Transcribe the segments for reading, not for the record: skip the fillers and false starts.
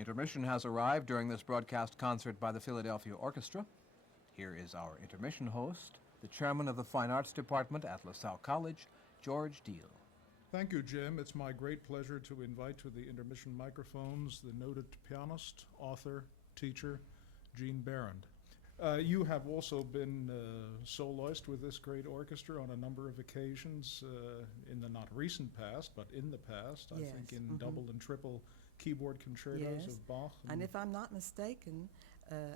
Intermission has arrived during this broadcast concert by the Philadelphia Orchestra. Here is our intermission host, the chairman of the Fine Arts Department at LaSalle College, George Deal. Thank you, Jim. It's my great pleasure to invite to the intermission microphones the noted pianist, author, teacher, Gene Barrand. You have also been soloist with this great orchestra on a number of occasions in the not recent past, but in the past, Yes. I think in double and triple keyboard concertos Yes. of Bach. And if I'm not mistaken,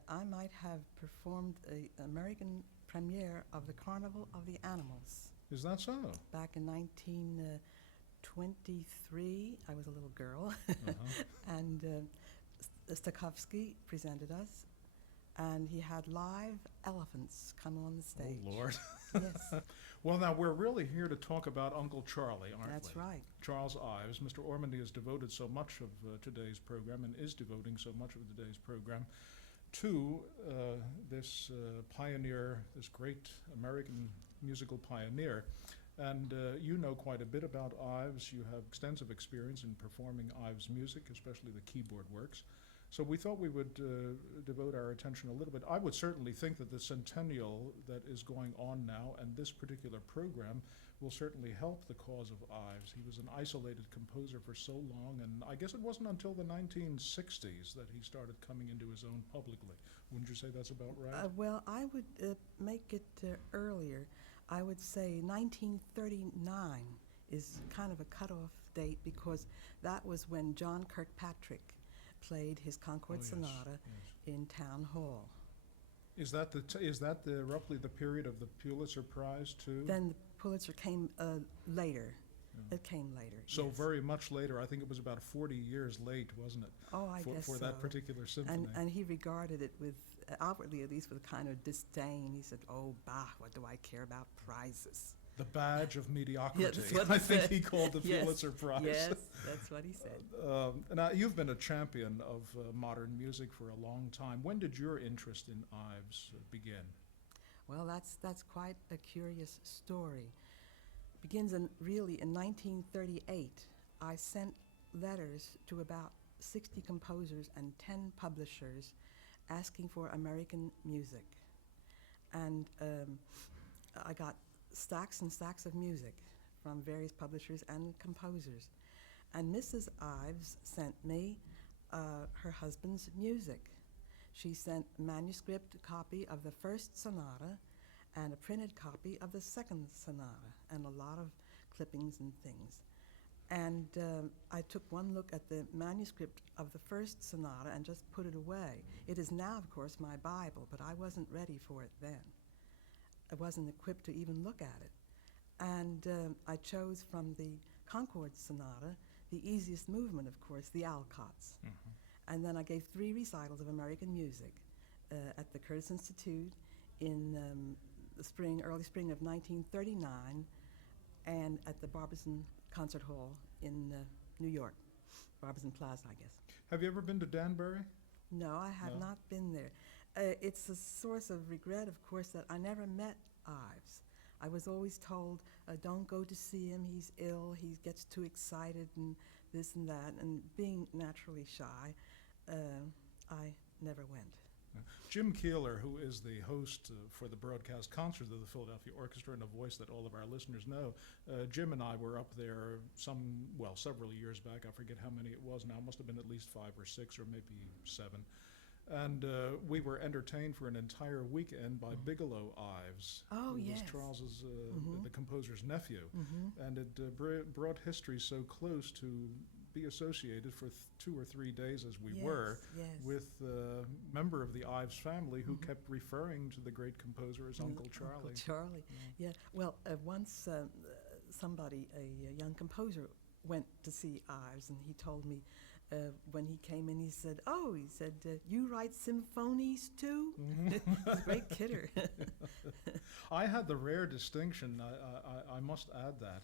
I might have performed an American premiere of the Carnival of the Animals Is that so? back in 1923. I was a little girl, and Stokowski presented us, and he had live elephants come on the stage. Oh, Lord. Yes, Well, now, we're really here to talk about Uncle Charlie, aren't we? that's right. Charles Ives. Mr. Ormandy has devoted so much of today's program and is devoting so much of today's program to this pioneer, this great American musical pioneer. And you know quite a bit about Ives. You have extensive experience in performing Ives music, especially the keyboard works. So we thought we would devote our attention a little bit. I would certainly think that the centennial that is going on now and this particular program will certainly help the cause of Ives. He was an isolated composer for so long, and I guess it wasn't until the 1960s that he started coming into his own publicly. Wouldn't you say that's about right? Well, I would make it earlier. I would say 1939 is kind of a cutoff date because that was when John Kirkpatrick played his Concord Sonata in Town Hall. Is that roughly the period of the Pulitzer Prize too? Then the Pulitzer came later. Yeah. It came later. So yes. very much later. I think it was about 40 years late, wasn't it? Oh, I guess for so. that particular symphony. And he regarded it with, outwardly at least, with kind of disdain. He said, "Oh, bah, what do I care about prizes?" The badge of mediocrity. Yeah, that's what he I think said. he called the Yes, Pulitzer Prize. Yes, that's what he said. Now, you've been a champion of modern music for a long time. When did your interest in Ives begin? Well, that's quite a curious story. It begins really in 1938. I sent letters to about 60 composers and 10 publishers asking for American music. And I got stacks and stacks of music from various publishers and composers. And Mrs. Ives sent me her husband's music. She sent a manuscript copy of the first sonata and a printed copy of the second sonata and a lot of clippings and things. And I took one look at the manuscript of the first sonata and just put it away. It is now, of course, my Bible, but I wasn't ready for it then. I wasn't equipped to even look at it. And I chose from the Concord Sonata the easiest movement, of course, the Alcotts. Mm-hmm. And then I gave 3 recitals of American music at the Curtis Institute in the early spring of 1939, and at the Barbizon Concert Hall in New York, Barbizon Plaza, I guess. Have you ever been to Danbury? No, I have No? not been there. It's a source of regret, of course, that I never met Ives. I was always told, don't go to see him, he's ill, he gets too excited and this and that. And being naturally shy, I never went. Jim Keeler, who is the host for the broadcast concert of the Philadelphia Orchestra and a voice that all of our listeners know, Jim and I were up there several years back. I forget how many it was now. It must have been at least 5 or 6 or maybe 7. And we were entertained for an entire weekend by Bigelow Ives, Oh, who yes. was Charles's, the composer's nephew. And it brought history so close to be associated for 2 or 3 days, as we Yes, were, yes. with a member of the Ives family who kept referring to the great composer as Uncle Charlie. Uncle Charlie, yeah. Well, once somebody, a young composer, went to see Ives, and he told me when he came in, he said, you write symphonies too? He's a great kidder. I had the rare distinction, I must add that,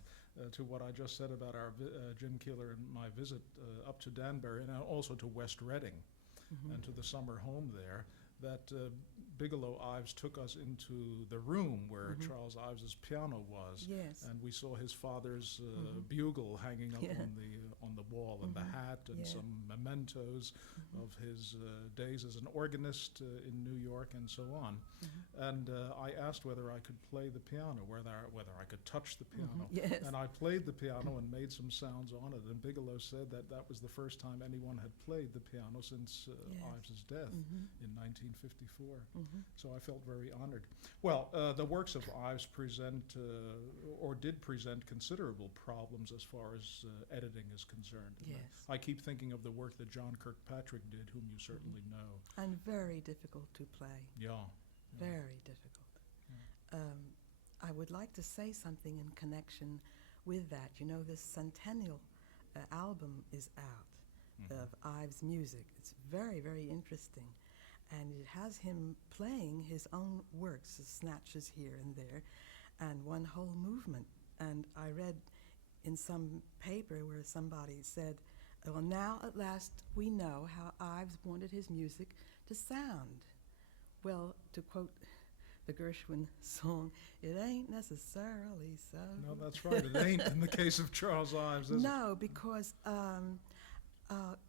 to what I just said about our Jim Keeler and my visit up to Danbury and also to West Reading and to the summer home there, that Bigelow Ives took us into the room where Charles Ives's piano was, Yes. and we saw his father's bugle hanging up on the wall, and the hat, and some mementos of his days as an organist in New York, and so on. And I asked whether I could play the piano, whether I could touch the piano. Yes. And I played the piano and made some sounds on it. And Bigelow said that that was the first time anyone had played the piano since Ives's death in 1954. So I felt very honored. Well, the works of Ives present, or did present, considerable problems as far as editing is concerned. Yes. I keep thinking of the work that John Kirkpatrick did, whom you certainly know. And very difficult to play. Yeah. Very difficult. I would like to say something in connection with that. You know, this centennial album is out of Ives' music. It's very, very interesting. And it has him playing his own works, snatches here and there, and one whole movement. And I read in some paper where somebody said, well, now at last we know how Ives wanted his music to sound. Well, to quote the Gershwin song, it ain't necessarily so. No, that's right. It ain't in the case of Charles Ives, is it? No, because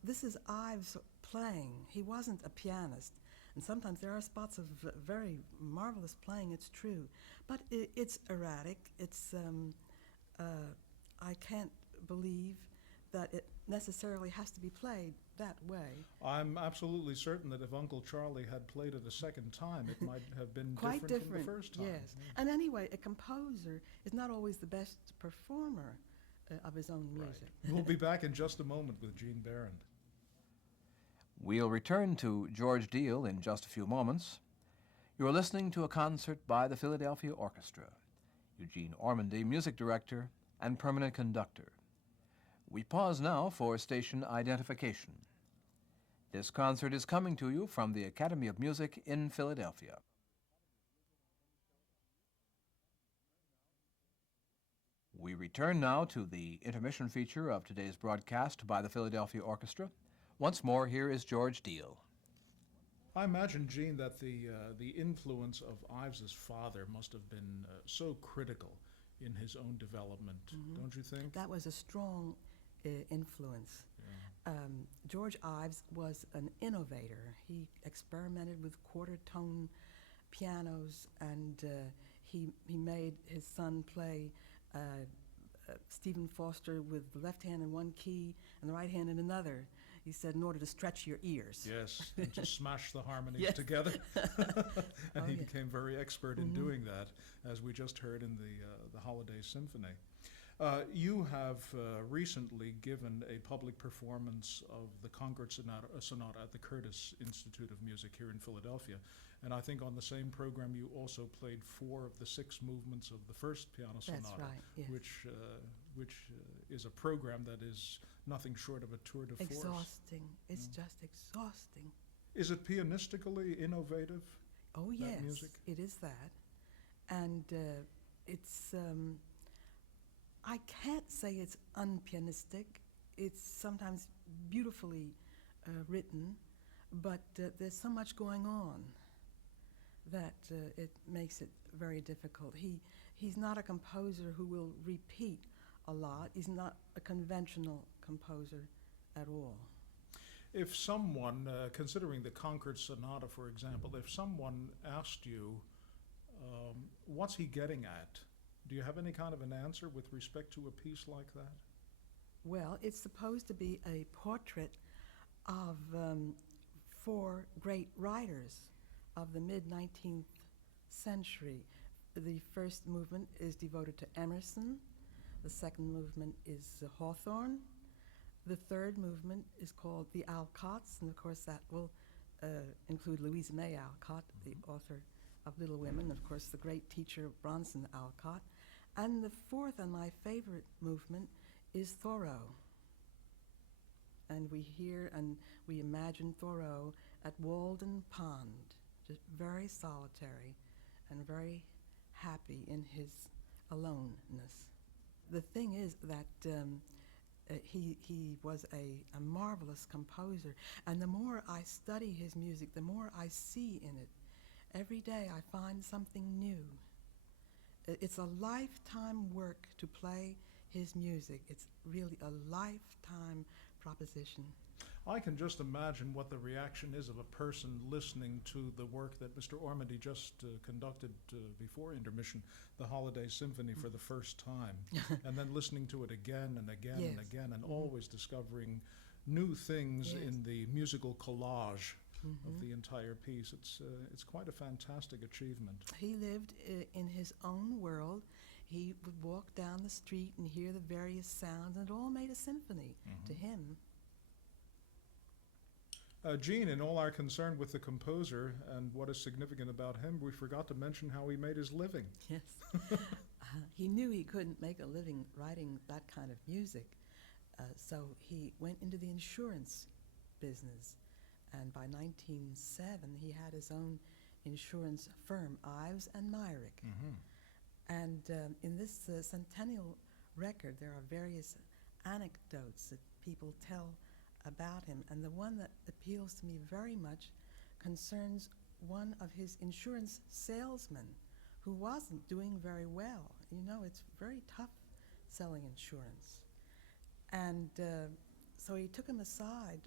this is Ives playing. He wasn't a pianist. And sometimes there are spots of very marvelous playing, it's true. But it's erratic. It's, I can't believe that it necessarily has to be played that way. I'm absolutely certain that if Uncle Charlie had played it a second time, it might have been Quite different from the first time. Yes. And anyway, a composer is not always the best performer of his own music. Right. We'll be back in just a moment with Gene Behrendt. We'll return to George Deal in just a few moments. You're listening to a concert by the Philadelphia Orchestra. Eugene Ormandy, music director and permanent conductor. We pause now for station identification. This concert is coming to you from the Academy of Music in Philadelphia. We return now to the intermission feature of today's broadcast by the Philadelphia Orchestra. Once more, here is George Deal. I imagine, Gene, that the influence of Ives's father must have been so critical in his own development, don't you think? That was a strong influence. Yeah. George Ives was an innovator. He experimented with quarter-tone pianos, and he made his son play Stephen Foster with the left hand in one key and the right hand in another. He said, in order to stretch your ears. Yes, and to smash the harmonies Yes. together. And he yeah. became very expert in doing that, as we just heard in the Holiday Symphony. You have recently given a public performance of the Concord Sonata at the Curtis Institute of Music here in Philadelphia. And I think on the same program you also played 4 of the 6 movements of the first piano sonata, That's right, yes. which is a program that is nothing short of a tour de force. Exhausting. It's just exhausting. Is it pianistically innovative? Oh, that yes, music? it is that. And it's, I can't say it's unpianistic. It's sometimes beautifully written, but there's so much going on that it makes it very difficult. He's not a composer who will repeat a lot. He's not a conventional composer at all. If someone, considering the Concord Sonata, for example, if someone asked you, what's he getting at? Do you have any kind of an answer with respect to a piece like that? Well, it's supposed to be a portrait of 4 great writers of the mid-19th century. The first movement is devoted to Emerson. The second movement is Hawthorne. The third movement is called The Alcotts, and of course that will include Louisa May Alcott, the author of Little Women, and of course the great teacher Bronson Alcott. And the fourth and my favorite movement is Thoreau. And we hear and we imagine Thoreau at Walden Pond, just very solitary and very happy in his aloneness. The thing is that He was a marvelous composer, and the more I study his music, the more I see in it. Every day I find something new. It's a lifetime work to play his music. It's really a lifetime proposition. I can just imagine what the reaction is of a person listening to the work that Mr. Ormandy just conducted before intermission, the Holiday Symphony, for the first time, and then listening to it again and again Yes. and again, and always discovering new things Yes. in the musical collage Mm-hmm. of the entire piece. It's quite a fantastic achievement. He lived in his own world. He would walk down the street and hear the various sounds, and it all made a symphony to him. Gene, in all our concern with the composer and what is significant about him, we forgot to mention how he made his living. Yes. He knew he couldn't make a living writing that kind of music, so he went into the insurance business. And by 1907, he had his own insurance firm, Ives and Myrick. And in this centennial record, there are various anecdotes that people tell about him. And the one that appeals to me very much concerns one of his insurance salesmen who wasn't doing very well. You know, it's very tough selling insurance. And so he took him aside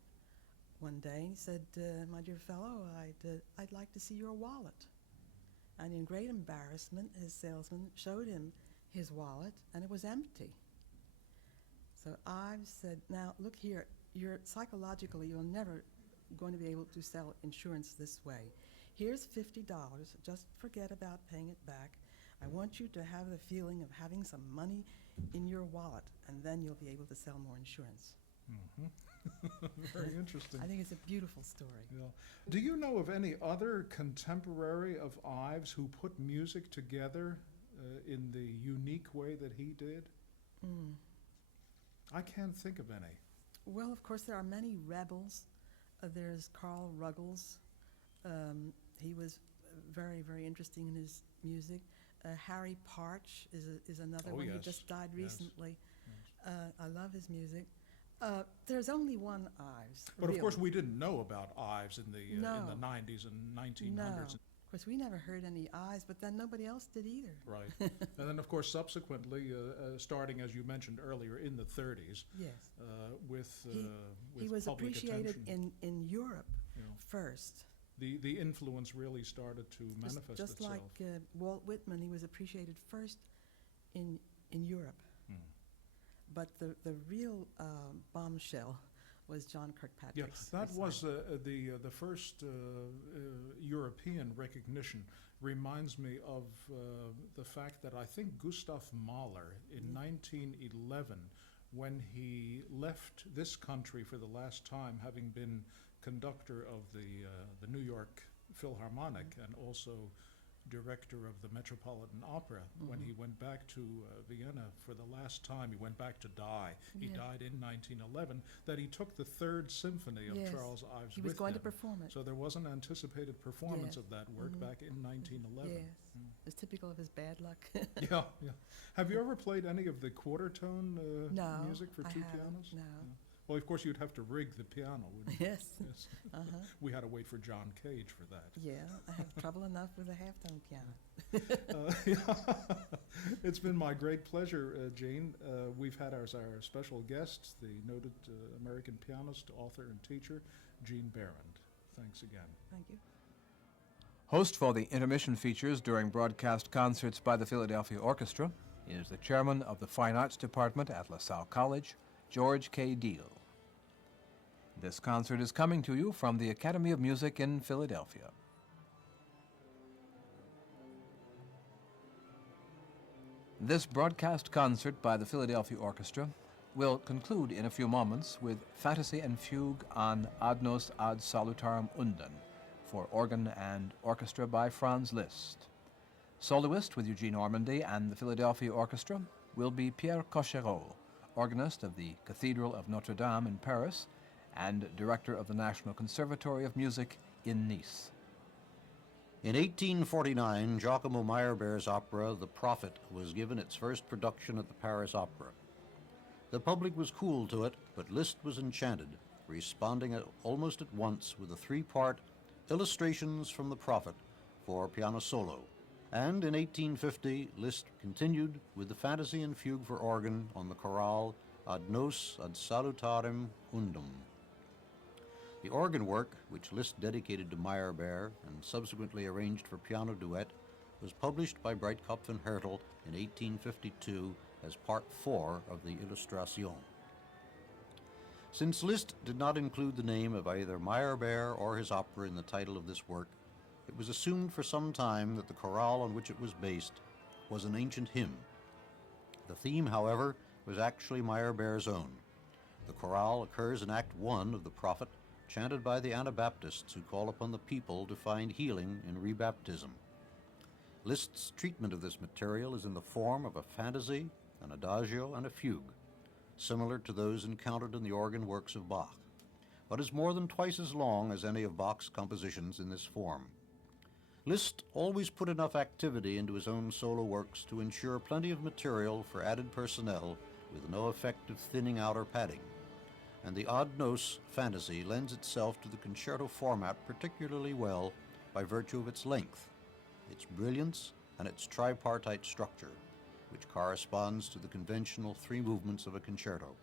one day and he said, my dear fellow, I'd like to see your wallet. And in great embarrassment, his salesman showed him his wallet, and it was empty. So Ives said, now look here, psychologically, you're never going to be able to sell insurance this way. Here's $50, just forget about paying it back. I want you to have the feeling of having some money in your wallet, and then you'll be able to sell more insurance. Very interesting. I think it's a beautiful story. Yeah. Do you know of any other contemporary of Ives who put music together in the unique way that he did? I can't think of any. Well, of course, there are many rebels. There's Carl Ruggles. He was very, very interesting in his music. Harry Partch is another one. Yes. He just died Yes. recently. Yes. I love his music. There's only one Ives. But really. of course, we didn't know about Ives in the No. 90s and 1900s. No. Of course, we never heard any Ives, but then nobody else did either. Right. And then, of course, subsequently, starting, as you mentioned earlier, in the 30s, Yes. with He was public appreciated attention, in Europe you know, first. the influence really started to manifest Just itself. like Walt Whitman, he was appreciated first in Europe. But the real bombshell was John Yeah, Kirkpatrick's. that recital. was the first European recognition. Reminds me of the fact that I think Gustav Mahler in 1911, when he left this country for the last time, having been conductor of the New York Philharmonic and also director of the Metropolitan Opera, when he went back to Vienna for the last time, he went back to die. He Yeah. died in 1911, that he took the Third Symphony of Yes. Charles Ives He with was going to him. perform it. So there was an anticipated performance Yes. of that work back in 1911. Yes. It's typical of his bad luck. Yeah, yeah. Have you ever played any of the quarter tone No, music for I two haven't, pianos? no. Yeah. Well, of course, you'd have to rig the piano, wouldn't you? Yes. Yes. Uh-huh. We had to wait for John Cage for that. Yeah, I have trouble enough with a halftone piano. It's been my great pleasure, Jane. We've had as our special guest the noted American pianist, author, and teacher, Gene Barrand. Thanks again. Thank you. Host for the intermission features during broadcast concerts by the Philadelphia Orchestra is the chairman of the Fine Arts Department at LaSalle College, George K. Deal. This concert is coming to you from the Academy of Music in Philadelphia. This broadcast concert by the Philadelphia Orchestra will conclude in a few moments with Fantasy and Fugue on Ad nos ad Salutarem Undam for organ and orchestra by Franz Liszt. Soloist with Eugene Ormandy and the Philadelphia Orchestra will be Pierre Cochereau, organist of the Cathedral of Notre Dame in Paris and director of the National Conservatory of Music in Nice. In 1849, Giacomo Meyerbeer's opera, The Prophet, was given its first production at the Paris Opera. The public was cool to it, but Liszt was enchanted, responding almost at once with a three-part Illustrations from the Prophet for piano solo. And in 1850, Liszt continued with the fantasy and fugue for organ on the chorale Ad nos ad salutarem undam. The organ work, which Liszt dedicated to Meyerbeer and subsequently arranged for piano duet, was published by Breitkopf and Hertel in 1852 as Part 4 of the Illustration. Since Liszt did not include the name of either Meyerbeer or his opera in the title of this work, it was assumed for some time that the chorale on which it was based was an ancient hymn. The theme, however, was actually Meyerbeer's own. The chorale occurs in Act 1 of The Prophet, chanted by the Anabaptists who call upon the people to find healing in rebaptism. Liszt's treatment of this material is in the form of a fantasy, an adagio, and a fugue, similar to those encountered in the organ works of Bach, but is more than twice as long as any of Bach's compositions in this form. Liszt always put enough activity into his own solo works to ensure plenty of material for added personnel with no effect of thinning out or padding, and the Ad nos fantasy lends itself to the concerto format particularly well by virtue of its length, its brilliance, and its tripartite structure, which corresponds to the conventional three movements of a concerto.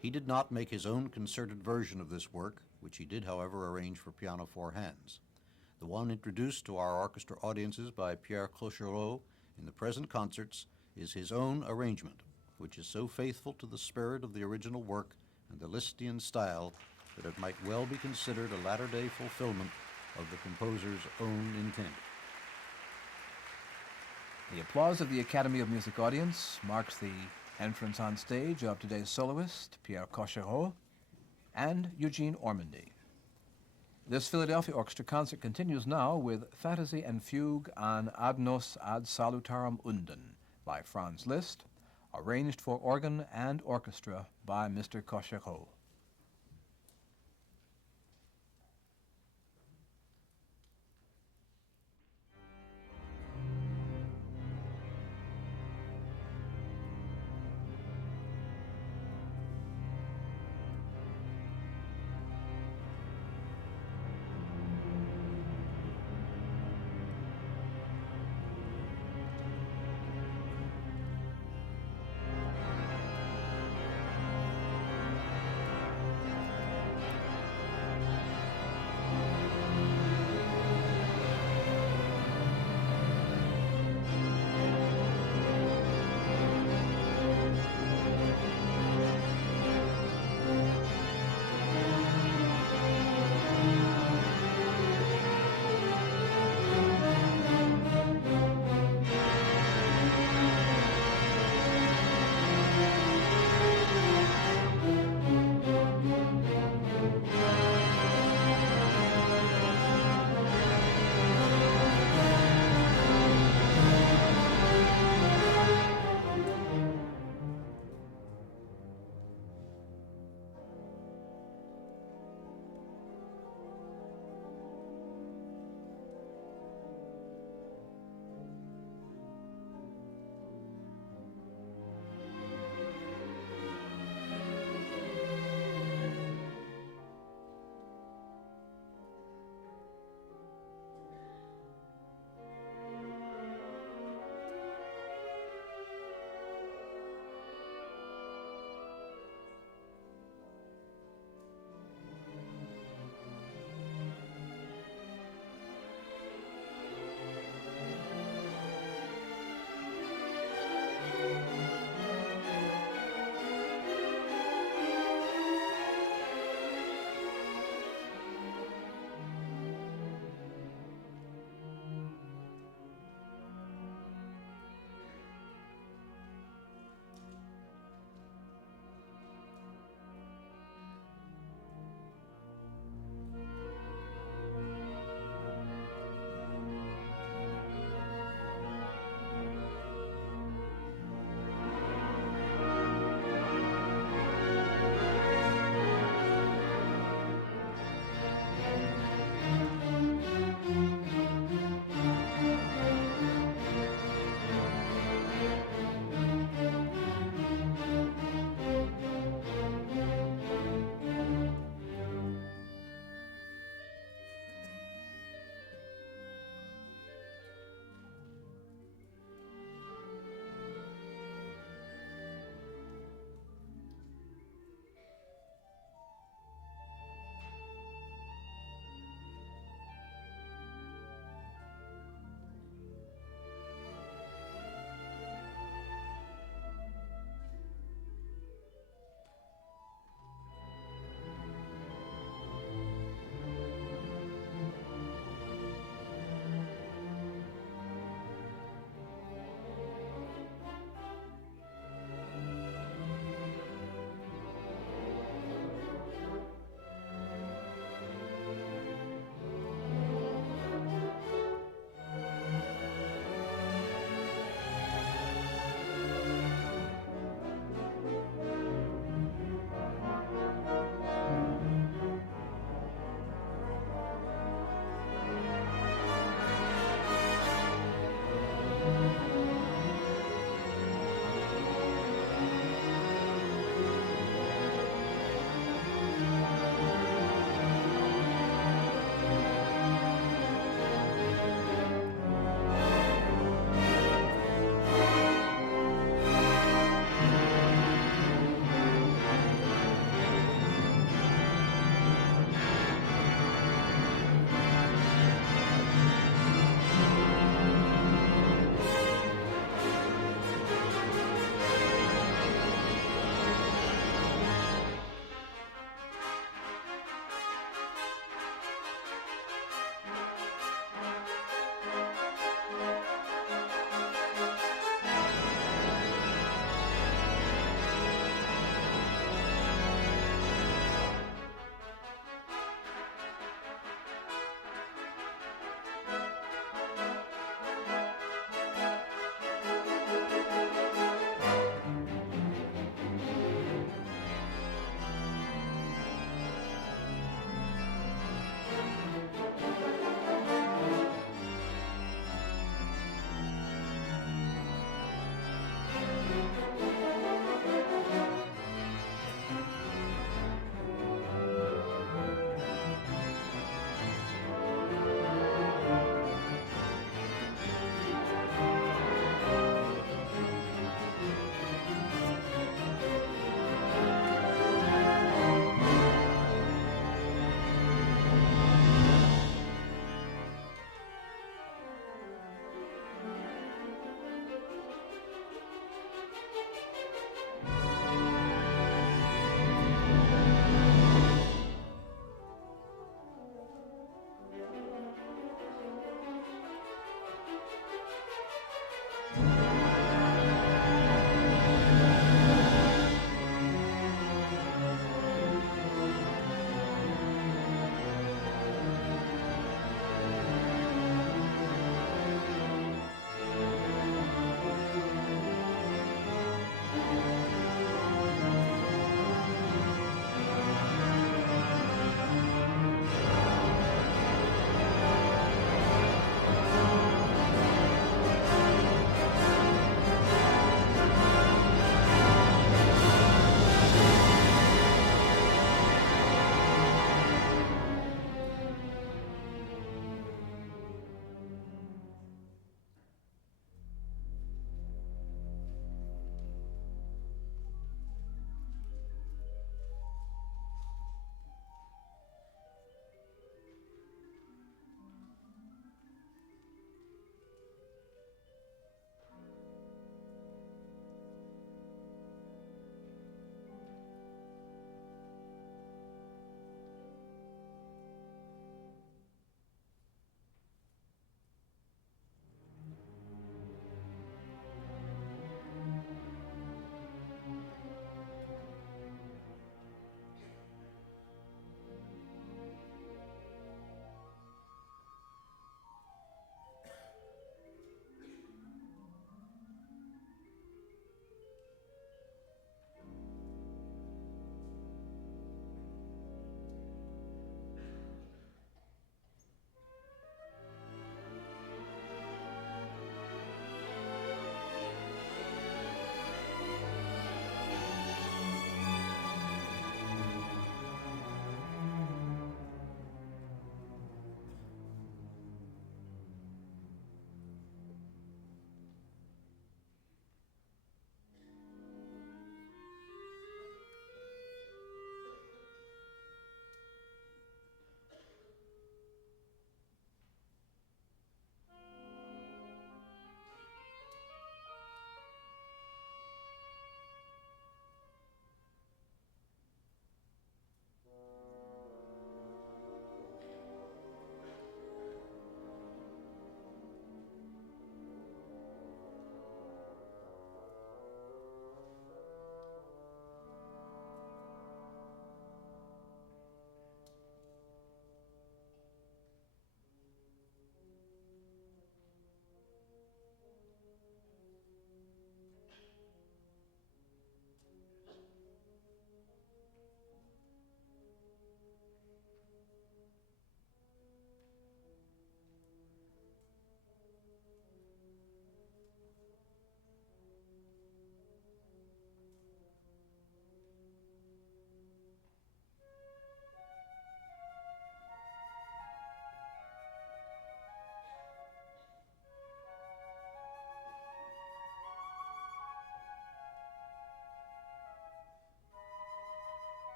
He did not make his own concerted version of this work, which he did, however, arrange for piano four hands. The one introduced to our orchestra audiences by Pierre Cochereau in the present concerts is his own arrangement, which is so faithful to the spirit of the original work and the Lisztian style that it might well be considered a latter-day fulfillment of the composer's own intent. The applause of the Academy of Music audience marks the entrance on stage of today's soloist, Pierre Cochereau, and Eugene Ormandy. This Philadelphia Orchestra concert continues now with Fantasy and Fugue on Ad nos ad salutarem undam by Franz Liszt, arranged for organ and orchestra by Mr. Cochereau.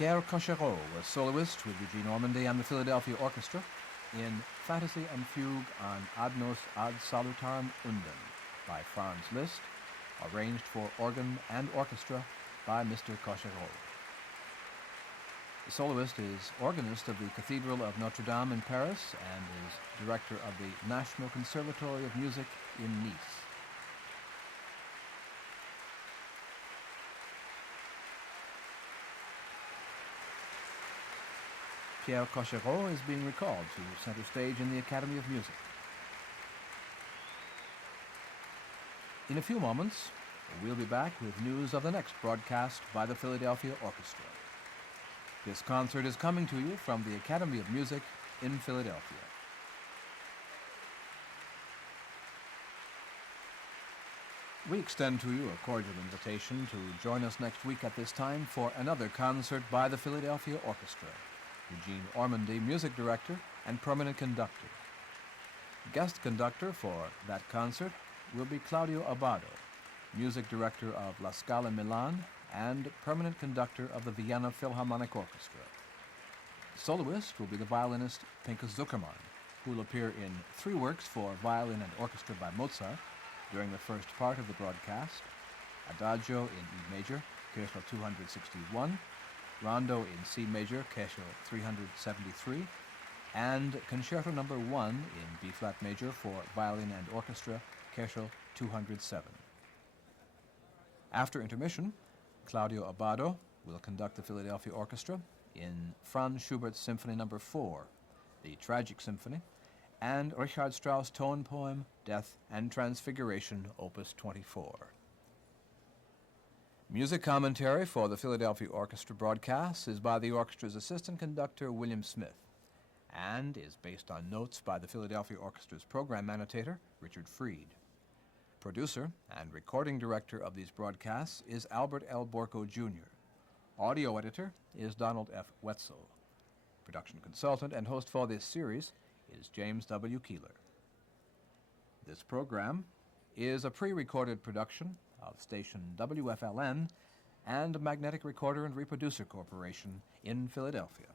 Pierre Cochereau was soloist with Eugene Ormandy and the Philadelphia Orchestra in Fantasy and Fugue on Ad nos ad Salutarem Undam by Franz Liszt, arranged for organ and orchestra by Mr. Cochereau. The soloist is organist of the Cathedral of Notre Dame in Paris and is director of the National Conservatory of Music in Nice. Pierre Cochereau is being recalled to center stage in the Academy of Music. In a few moments, we'll be back with news of the next broadcast by the Philadelphia Orchestra. This concert is coming to you from the Academy of Music in Philadelphia. We extend to you a cordial invitation to join us next week at this time for another concert by the Philadelphia Orchestra. Eugene Ormandy, music director and permanent conductor. Guest conductor for that concert will be Claudio Abbado, music director of La Scala Milan and permanent conductor of the Vienna Philharmonic Orchestra. Soloist will be the violinist Pinchas Zuckerman, who will appear in 3 works for violin and orchestra by Mozart during the first part of the broadcast: Adagio in E major, Cochereau 261, Rondo in C major, Cochereau 373, and Concerto No. 1 in B-flat major for violin and orchestra, Cochereau 207. After intermission, Claudio Abbado will conduct the Philadelphia Orchestra in Franz Schubert's Symphony No. 4, the Tragic Symphony, and Richard Strauss' tone poem, Death and Transfiguration, Opus 24. Music commentary for the Philadelphia Orchestra broadcast is by the orchestra's assistant conductor, William Smith, and is based on notes by the Philadelphia Orchestra's program annotator, Richard Freed. Producer and recording director of these broadcasts is Albert L. Borco, Jr. Audio editor is Donald F. Wetzel. Production consultant and host for this series is James W. Keeler. This program is a pre-recorded production of station WFLN and Magnetic Recorder and Reproducer Corporation in Philadelphia.